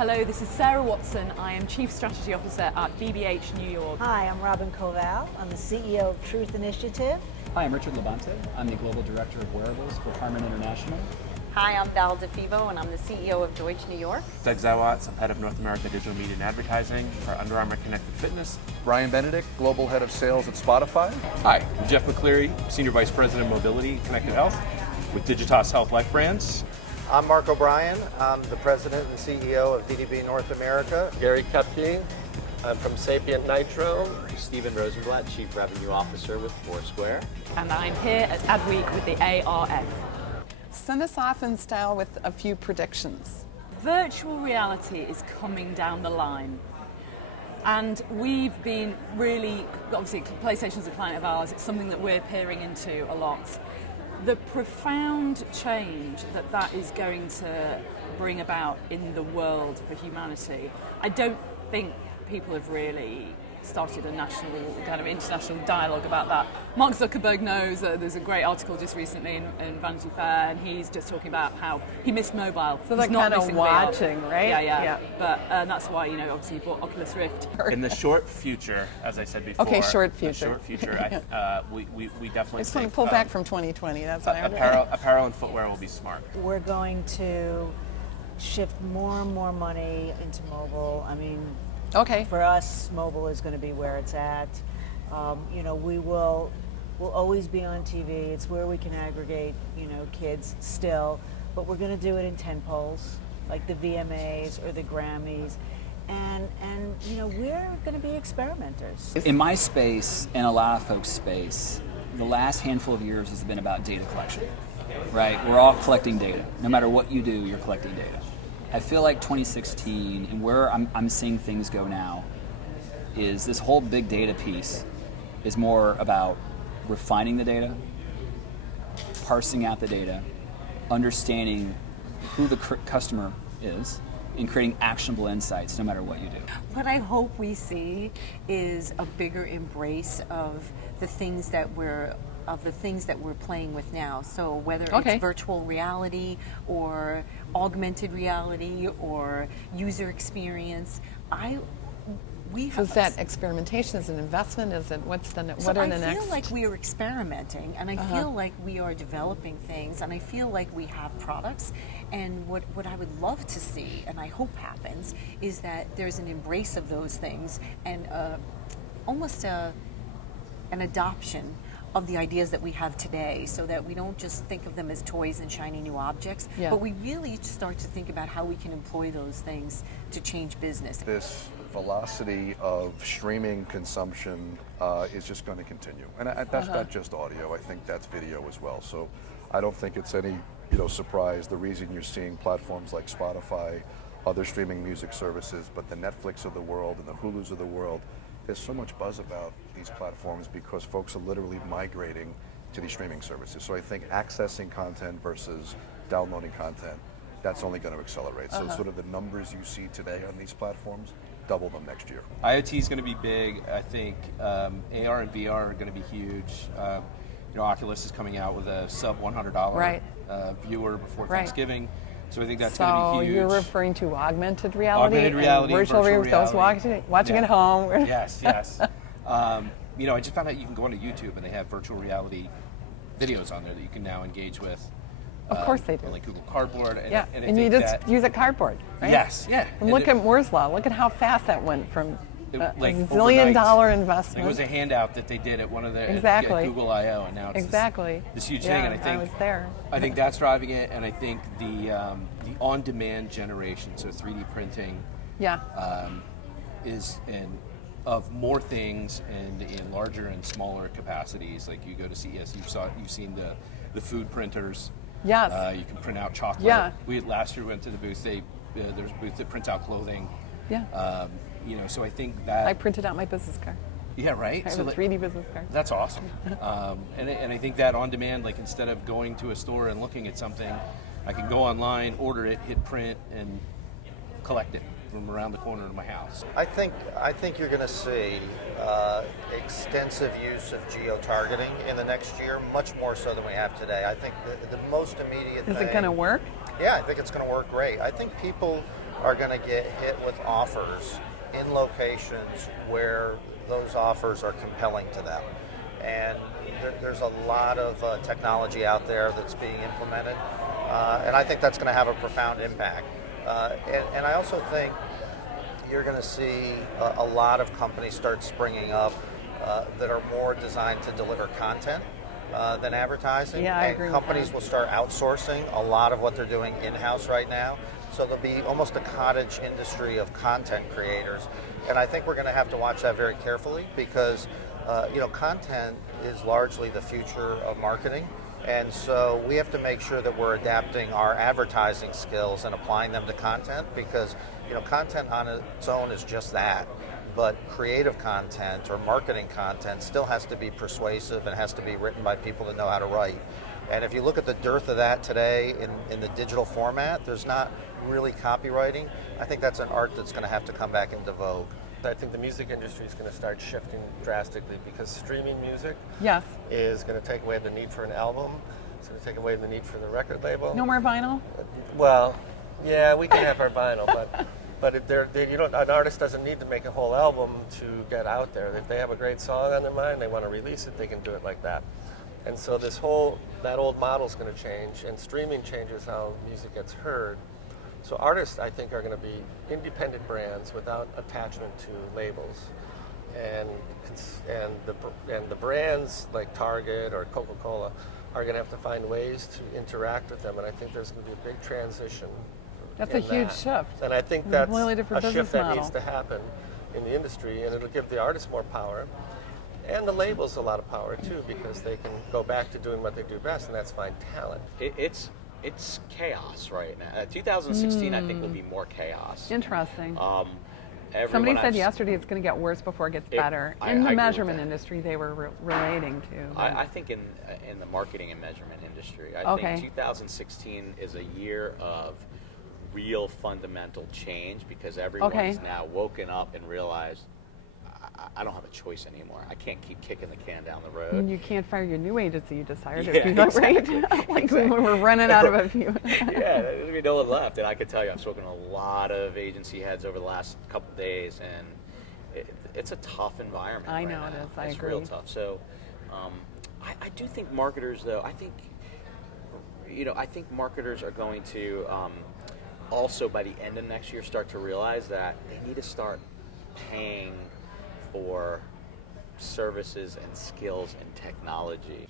Hello, this is Sarah Watson. I am Chief Strategy Officer at BBH New York. Hi, I'm Robin Koval. I'm the CEO of Truth Initiative. Hi, I'm Richard Labonte. I'm the Global Director of Wearables for Harman International. Hi, I'm Val DeFivo, and I'm the CEO of Deutsch New York. Doug Zawatz, I'm Head of North America Digital Media and Advertising for Under Armour Connected Fitness. Brian Benedict, Global Head of Sales at Spotify. Hi, I'm Jeff McCleary, Senior Vice President of Mobility and Connected Health with Digitas Health Life Brands. I'm Mark O'Brien. I'm the President and CEO of DDB North America. Gary Kupke. I'm from Sapient Nitro. Steven Rosenblatt, Chief Revenue Officer with Foursquare. And I'm here at Adweek with the ARF. Send us off in style with a few predictions. Virtual reality is coming down the line. And we've been really, obviously PlayStation's a client of ours, it's something that we're peering into a lot. The profound change that is going to bring about in the world for humanity, I don't think people have really started a national, kind of international dialogue about that. Mark Zuckerberg knows. There's a great article just recently in Vanity Fair, and he's just talking about how he missed mobile. So they're kind of watching, right? Yeah. But that's why, obviously he bought Oculus Rift. In the short future, as I said before. Okay, short future. We definitely just want to pull back from 2020. That's what I'm apparel and footwear will be smart. We're going to shift more and more money into mobile. I mean, okay. For us, mobile is going to be where it's at. We'll always be on TV. It's where we can aggregate, kids still. But we're going to do it in tentpoles, like the VMAs or the Grammys. And we're going to be experimenters. In my space, and a lot of folks' space, the last handful of years has been about data collection, right? We're all collecting data. No matter what you do, you're collecting data. I feel like 2016, and where I'm seeing things go now, is this whole big data piece is more about refining the data, parsing out the data, understanding who the customer is, and creating actionable insights no matter what you do. What I hope we see is a bigger embrace of the things that we're playing with now. So whether it's virtual reality or augmented reality or user experience, is that experimentation? Is it investment? Is it what are the next? I feel like we are experimenting, and I feel like we are developing things, and I feel like we have products. And what I would love to see, and I hope happens, is that there's an embrace of those things and almost an adoption of the ideas that we have today, so that we don't just think of them as toys and shiny new objects, but we really start to think about how we can employ those things to change business. This velocity of streaming consumption is just going to continue. And that's not just audio, I think that's video as well. So I don't think it's any surprise the reason you're seeing platforms like Spotify, other streaming music services, but the Netflix of the world and the Hulus of the world, there's so much buzz about these platforms because folks are literally migrating to these streaming services. So I think accessing content versus downloading content, that's only going to accelerate. So sort of the numbers you see today on these platforms, double them next year. IoT is going to be big. I think AR and VR are going to be huge. Oculus is coming out with a sub $100 viewer before Thanksgiving. So I think that's going to be huge. So you're referring to augmented reality? Augmented reality, virtual reality. Those watching at home. Yes. I just found out you can go onto YouTube and they have virtual reality videos on there that you can now engage with. Of course they do. Like Google Cardboard. And you just use a cardboard, right? Yes, yeah. And look at Moore's Law. Look at how fast that went from like $1 zillion investment. It was a handout that they did at one of their at Google I/O, and now it's this huge thing. And I was there. I think that's driving it, and I think the on-demand generation, so 3D printing, is of more things and in larger and smaller capacities. Like you go to CES, you've seen the food printers. Yes. You can print out chocolate. Yeah. Last year went to the booth. There's a booth that prints out clothing. Yeah. So I think that I printed out my business card. Yeah, right. I have a 3D business card. That's awesome. And I think that on demand, like instead of going to a store and looking at something, I can go online, order it, hit print, and collect it from around the corner of my house. I think you're going to see extensive use of geo-targeting in the next year, much more so than we have today. I think the most immediate Is thing... it going to work? Yeah, I think it's going to work great. I think people are going to get hit with offers in locations where those offers are compelling to them. And there's a lot of technology out there that's being implemented, and I think that's going to have a profound impact. And I also think you're going to see a lot of companies start springing up that are more designed to deliver content than advertising. Yeah, I and agree with companies that. will start outsourcing a lot of what they're doing in-house right now. So there'll be almost a cottage industry of content creators. And I think we're going to have to watch that very carefully because content is largely the future of marketing. And so we have to make sure that we're adapting our advertising skills and applying them to content because content on its own is just that. But creative content or marketing content still has to be persuasive and has to be written by people that know how to write. And if you look at the dearth of that today in the digital format, there's not really copywriting. I think that's an art that's going to have to come back into vogue. I think the music industry is going to start shifting drastically because streaming music Yes. is going to take away the need for an album. It's going to take away the need for the record label. No more vinyl? Well, yeah, we can have our vinyl, but an artist doesn't need to make a whole album to get out there. If they have a great song on their mind, they want to release it, they can do it like that. And so that old model is going to change, and streaming changes how music gets heard. So artists, I think, are going to be independent brands without attachment to labels, and the brands like Target or Coca-Cola are going to have to find ways to interact with them. And I think there's going to be a big transition. That's a huge shift. And I think It's a that's completely different a shift business that model. needs to happen in the industry, and it'll give the artists more power. And the labels a lot of power too, because they can go back to doing what they do best, and that's find talent. It's chaos right now. 2016, I think, will be more chaos. Interesting. Somebody said yesterday it's going to get worse before it gets better. In the measurement industry, they were relating to. I think in the marketing and measurement industry, I think 2016 is a year of real fundamental change because everyone's now woken up and realized I don't have a choice anymore. I can't keep kicking the can down the road. And you can't fire your new agency you just hired. Yeah, exactly. Right? Like we're running out of a few. Yeah, there's be no one left. And I can tell you, I've spoken to a lot of agency heads over the last couple of days, and it's a tough environment. I know right it now. is. I it's agree. real tough. So I do think marketers, though, I think marketers are going to also by the end of next year start to realize that they need to start paying for services and skills and technology.